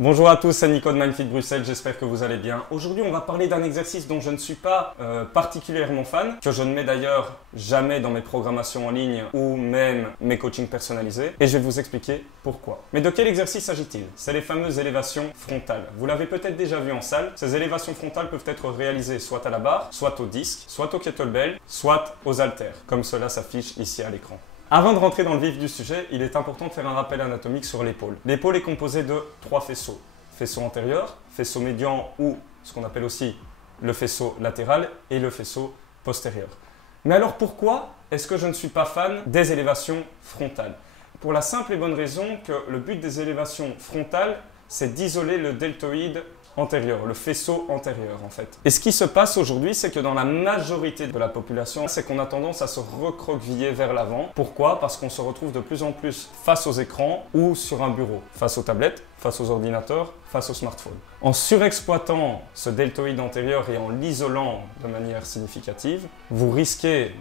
Bonjour à tous, c'est Nico de Mindfit Bruxelles, j'espère que vous allez bien. Aujourd'hui, on va parler d'un exercice dont je ne suis pas particulièrement fan, que je ne mets d'ailleurs jamais dans mes programmations en ligne ou même mes coachings personnalisés, et je vais vous expliquer pourquoi. Mais de quel exercice s'agit-il? C'est les fameuses élévations frontales. Vous l'avez peut-être déjà vu en salle, ces élévations frontales peuvent être réalisées soit à la barre, soit au disque, soit au kettlebell, soit aux haltères, comme cela s'affiche ici à l'écran. Avant de rentrer dans le vif du sujet, il est important de faire un rappel anatomique sur l'épaule. L'épaule est composée de 3 faisceaux. Faisceau antérieur, faisceau médian ou ce qu'on appelle aussi le faisceau latéral et le faisceau postérieur. Mais alors pourquoi est-ce que je ne suis pas fan des élévations frontales? Pour la simple et bonne raison que le but des élévations frontales, c'est d'isoler le deltoïde antérieur, le faisceau antérieur en fait. Et ce qui se passe aujourd'hui, c'est que dans la majorité de la population, c'est qu'on a tendance à se recroqueviller vers l'avant. Pourquoi? Parce qu'on se retrouve de plus en plus face aux écrans ou sur un bureau, face aux tablettes, face aux ordinateurs, face aux smartphones. En surexploitant ce deltoïde antérieur et en l'isolant de manière significative, vous risquez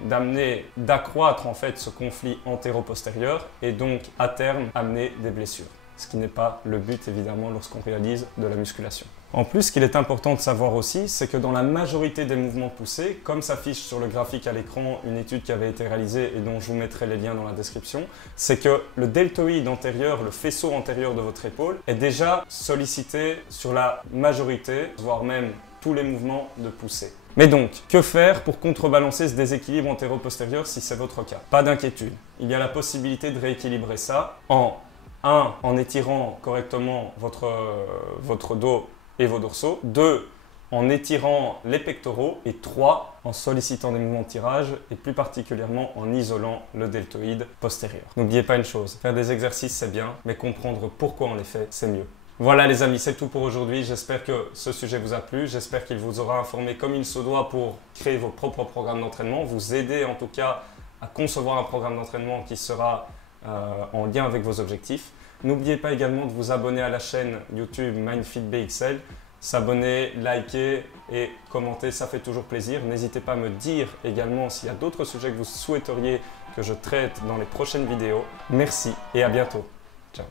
d'accroître en fait ce conflit antéro-postérieur et donc à terme amener des blessures. Ce qui n'est pas le but évidemment lorsqu'on réalise de la musculation. En plus, ce qu'il est important de savoir aussi, c'est que dans la majorité des mouvements poussés, comme s'affiche sur le graphique à l'écran une étude qui avait été réalisée et dont je vous mettrai les liens dans la description, c'est que le deltoïde antérieur, le faisceau antérieur de votre épaule, est déjà sollicité sur la majorité, voire même tous les mouvements de poussée. Mais donc, que faire pour contrebalancer ce déséquilibre antéro-postérieur si c'est votre cas? Pas d'inquiétude, il y a la possibilité de rééquilibrer ça en étirant correctement votre dos et vos dorsaux. 2, en étirant les pectoraux. Et 3, en sollicitant des mouvements de tirage et plus particulièrement en isolant le deltoïde postérieur. N'oubliez pas une chose, faire des exercices c'est bien, mais comprendre pourquoi on les fait, c'est mieux. Voilà les amis, c'est tout pour aujourd'hui. J'espère que ce sujet vous a plu. J'espère qu'il vous aura informé comme il se doit pour créer vos propres programmes d'entraînement. Vous aider en tout cas à concevoir un programme d'entraînement qui sera en lien avec vos objectifs. N'oubliez pas également de vous abonner à la chaîne YouTube Mindfit BXL. S'abonner, liker et commenter, ça fait toujours plaisir. N'hésitez pas à me dire également s'il y a d'autres sujets que vous souhaiteriez que je traite dans les prochaines vidéos. Merci et à bientôt. Ciao.